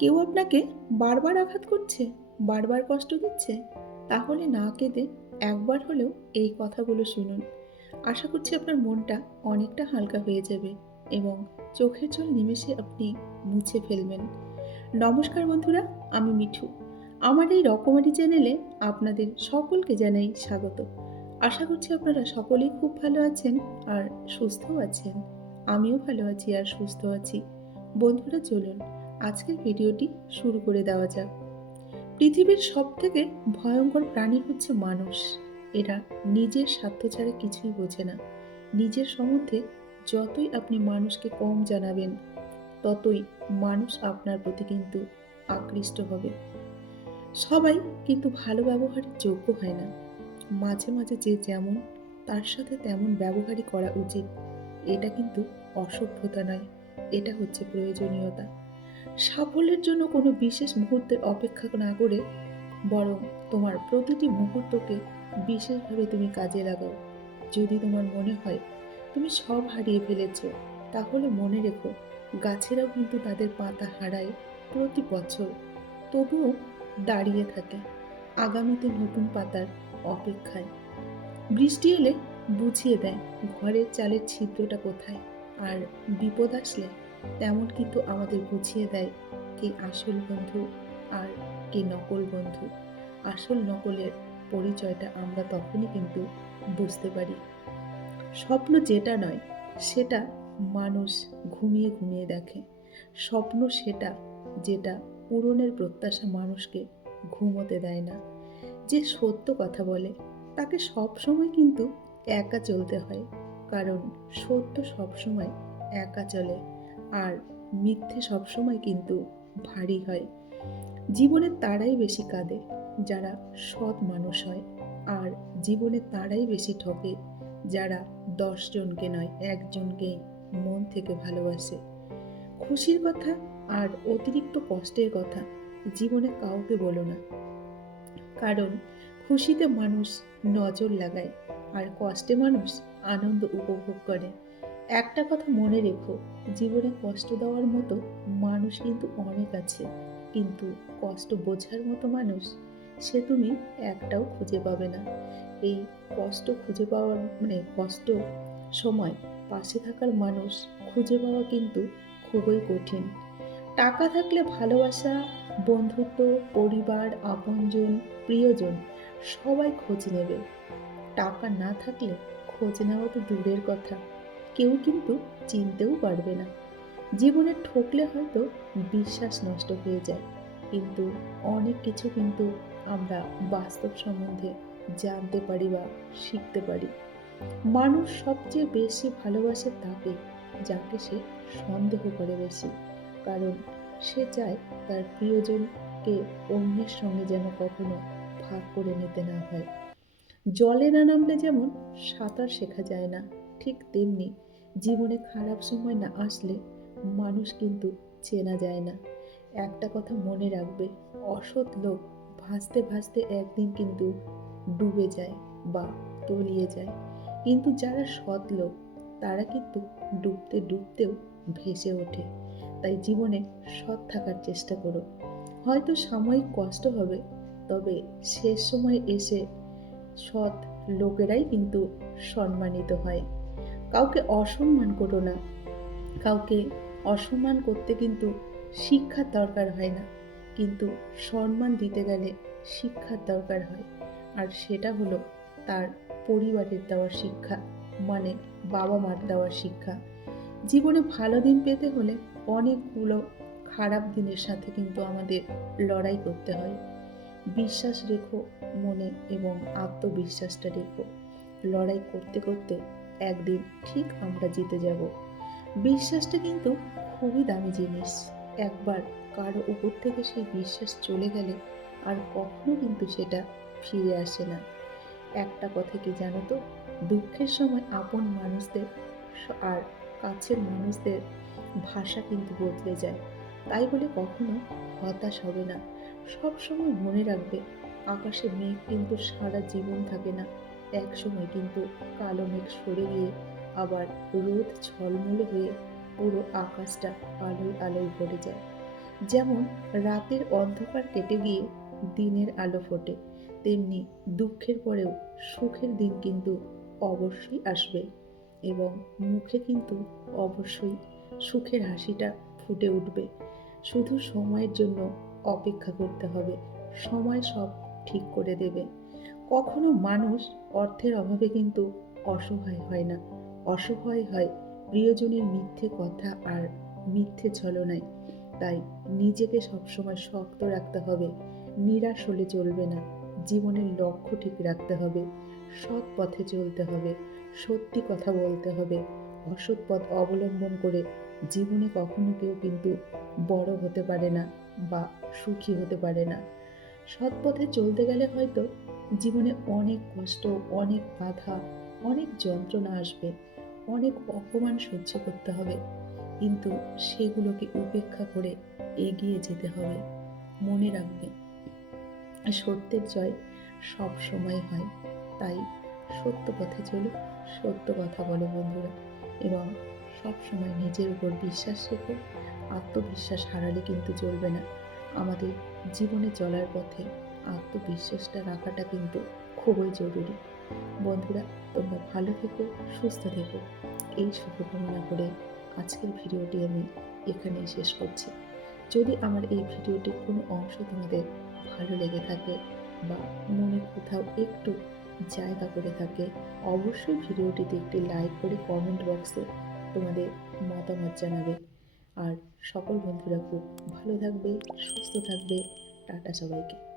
কেউ আপনাকে বারবার আঘাত করছে, বারবার কষ্ট দিচ্ছে, তাহলে না কেঁদে একবার হলেও এই কথাগুলো শুনুন। আশা করছি আপনার মনটা অনেকটা হালকা হয়ে যাবে এবং চোখের জল নিমেষে আপনি মুছে ফেলবেন। নমস্কার বন্ধুরা, আমি মিঠু। আমার এই রকমারি চ্যানেলে আপনাদের সকলকে জানাই স্বাগত। আশা করছি আপনারা সকলেই খুব ভালো আছেন আর সুস্থও আছেন। আমিও ভালো আছি আর সুস্থ আছি। বন্ধুরা, চলুন আজকের ভিডিওটি শুরু করে দেওয়া যাক। পৃথিবীর সব থেকে ভয়ঙ্কর প্রাণী হচ্ছে মানুষ। এরা নিজের স্বার্থ ছাড়া কিছুই বোঝে না। নিজের সম্বন্ধে যতই আপনি মানুষকে কম জানাবেন, ততই মানুষ আপনার প্রতি কিন্তু আকৃষ্ট হবে। সবাই কিন্তু ভালো ব্যবহারের যোগ্য হয় না। মাঝে মাঝে যে যেমন, তার সাথে তেমন ব্যবহারই করা উচিত। এটা কিন্তু অসভ্যতা নয়। এটা হচ্ছে প্রয়োজনীয়তা। সাফল্যের জন্য কোনো বিশেষ মুহূর্তের অপেক্ষা না করে বরং তোমার প্রতিটি মুহূর্তকে বিশেষভাবে তুমি কাজে লাগাও। যদি তোমার মনে হয় তুমি সব হারিয়ে ফেলেছ, তাহলে মনে রেখো, গাছেরাও কিন্তু তাদের পাতা হারায় প্রতি বছর। তবুও দাঁড়িয়ে থাকে আগামীতে নতুন পাতার অপেক্ষায়। বৃষ্টি এলে বুঝিয়ে দেয়, ঘরের চালের ছিদ্রটা কোথায়? আর বিপদ আসলে তেমন কিন্তু আমাদের বুঝিয়ে দেয় কে আসল বন্ধু আর কে নকল বন্ধু। আসল নকলের পরিচয়টা আমরা তখনই কিন্তু বুঝতে পারি। স্বপ্ন যেটা নয়, সেটা মানুষ ঘুমিয়ে ঘুমিয়ে দেখে। স্বপ্ন সেটা যেটা পূরণের প্রত্যাশা মানুষকে ঘুমোতে দেয় না। যে সত্য কথা বলে, তাকে সব সময় কিন্তু একা চলতে হয়। কারণ সত্য সবসময় একা চলে। আর মিথ্যে সবসময় কিন্তু ভারী হয়। জীবনে তারাই বেশি কাঁদে, যারা সৎ মানুষ হয়। আর জীবনে তারাই বেশি ঠকে, যারা দশজনকে নয় একজনকেই মন থেকে ভালোবাসে। খুশির কথা আর অতিরিক্ত কষ্টের কথা জীবনে কাউকে বলো না। কারণ খুশিতে মানুষ নজর লাগায়, আর কষ্টে মানুষ আনন্দ উপভোগ করে। একটা কথা মনে রেখো, জীবনে কষ্ট দেওয়ার মতো মানুষ কিন্তু অনেক আছে। কিন্তু কষ্ট বোঝার মতো মানুষ সে তুমি একটাও খুঁজে পাবে না। এই কষ্ট খুঁজে পাওয়ার মানে কষ্ট সময় পাশে থাকার মানুষ খুঁজে পাওয়া কিন্তু খুবই কঠিন। টাকা থাকলে ভালোবাসা, বন্ধুত্ব, পরিবার, আপনজন, প্রিয়জন সবাই খোঁজ নেবে। টাকা না থাকলে খোঁজ নেওয়া তো দূরের কথা। কেউ কিন্তু চিনতেও পারবে না। জীবনে ঠকলে হয়তো বিশ্বাস নষ্ট হয়ে যায়, কিন্তু অনেক কিছু কিন্তু আমরা বাস্তব সম্বন্ধে জানতে পারি বা শিখতে পারি। মানুষ সবচেয়ে বেশি ভালোবাসে তাকে, যাকে সে সন্দেহ করে বেশি, কারণ সে চায় তার প্রিয়জনকে অন্যের সঙ্গে যেন কখনো ভাগ করে নিতে না হয়। জলে না নামলে যেমন সাঁতার শেখা যায় না, ঠিক তেমনি জীবনে খারাপ সময় না আসলে মানুষ কিন্তু চেনা যায় না। একটা কথা মনে রাখবে, অসৎ লোক ভাসতে ভাসতে একদিন কিন্তু ডুবে যায় বা তলিয়ে যায়। কিন্তু যারা সৎ লোক, তারা কিন্তু ডুবতে ডুবতেও ভেসে ওঠে। তাই জীবনে সৎ থাকার চেষ্টা করো। হয়তো সাময়িক কষ্ট হবে, তবে শেষ সময় এসে সৎ লোকেরাই কিন্তু সম্মানিত হয়। কাউকে অসম্মান করো না। কাউকে অসম্মান করতে কিন্তু শিক্ষার দরকার হয় না। কিন্তু সম্মান দিতে গেলে শিক্ষার দরকার হয়। আর সেটা হলো তার পরিবারের দেওয়া শিক্ষা মানে বাবা মার দেওয়া শিক্ষা। জীবনে ভালো দিন পেতে হলে অনেকগুলো খারাপ দিনের সাথে কিন্তু আমাদের লড়াই করতে হয়। বিশ্বাস রেখো মনে এবং আত্মবিশ্বাসটা রেখো। লড়াই করতে করতে একদিন ঠিক আমরা জিতে যাব। বিশ্বাসটা কিন্তু খুবই দামি জিনিস। একবার কারও উপর থেকে সেই বিশ্বাস চলে গেলে আর কখনো কিন্তু সেটা ফিরে আসে না। একটা কথা কি জানো তো? দুঃখের সময় আপন মানুষদের আর কাছের মানুষদের ভাষা কিন্তু বদলে যায়। তাই বলে কখনো হতাশ হবে না। সবসময় মনে রাখবে, আকাশে মেঘ কিন্তু সারা জীবন থাকে না। এক সময় কিন্তু কালো মেঘ সরে গিয়ে আবার রোদ ঝলমলে হয়ে পুরো আকাশটা আলোয় আলোয় ভরে যায়। যেমন রাতের অন্ধকার কেটে গিয়ে দিনের আলো ফোটে, তেমনি দুঃখের পরেও সুখের দিন কিন্তু অবশ্যই আসবে এবং মুখে কিন্তু অবশ্যই সুখের হাসিটা ফুটে উঠবে। শুধু সময়ের জন্য অপেক্ষা করতে হবে, সময় সব ঠিক করে দেবে। কখনো মানুষ অর্থের অভাবে কিন্তু অসহায় হয় না। অসহায় হয় প্রিয়জনের মিথ্যে কথা আর মিথ্যে ছলনায়। তাই নিজেকে সবসময় শক্ত রাখতে হবে। নিরাশ হলে চলবে না। জীবনের লক্ষ্য ঠিক রাখতে হবে। সৎ পথে চলতে হবে। সত্যি কথা বলতে হবে। অসৎ পথ অবলম্বন করে জীবনে কখনো কেউ কিন্তু বড় হতে পারে না বা সুখী হতে পারে না। সৎ পথে চলতে গেলে হয়তো জীবনে অনেক কষ্ট, অনেক বাধা, অনেক যন্ত্রণা আসবে, অনেক অপমান সহ্য করতে হবে। কিন্তু সেগুলোকে উপেক্ষা করে এগিয়ে যেতে হবে, মনে রাখবে। সত্যের জয় সব সময় হয়, তাই সত্য পথে চলো সত্য কথা বলো বন্ধুরা। এবং সব সময় নিজের উপর বিশ্বাস রেখো, আত্মবিশ্বাস হারালে কিন্তু চলবে না। আমাদের জীবনে চলার পথে আত্মবিশ্বাসটা রাখাটা কিন্তু খুবই জরুরি। বন্ধুরা, তোমরা ভালো থেকো, সুস্থ থেকো। এই শুভকামনা করে আজকের ভিডিওটি আমি এখানেই শেষ করছি। যদি আমার এই ভিডিওটির কোনো অংশ তোমাদের ভালো লেগে থাকে বা মনে কোথাও একটু জায়গা করে থাকে, অবশ্যই ভিডিওটিতে একটি লাইক করে কমেন্ট বক্সে তোমাদের মতামত জানাবে। আর সকল বন্ধুরা খুব ভালো থাকবে, সুস্থ থাকবে। টাটা সবাইকে।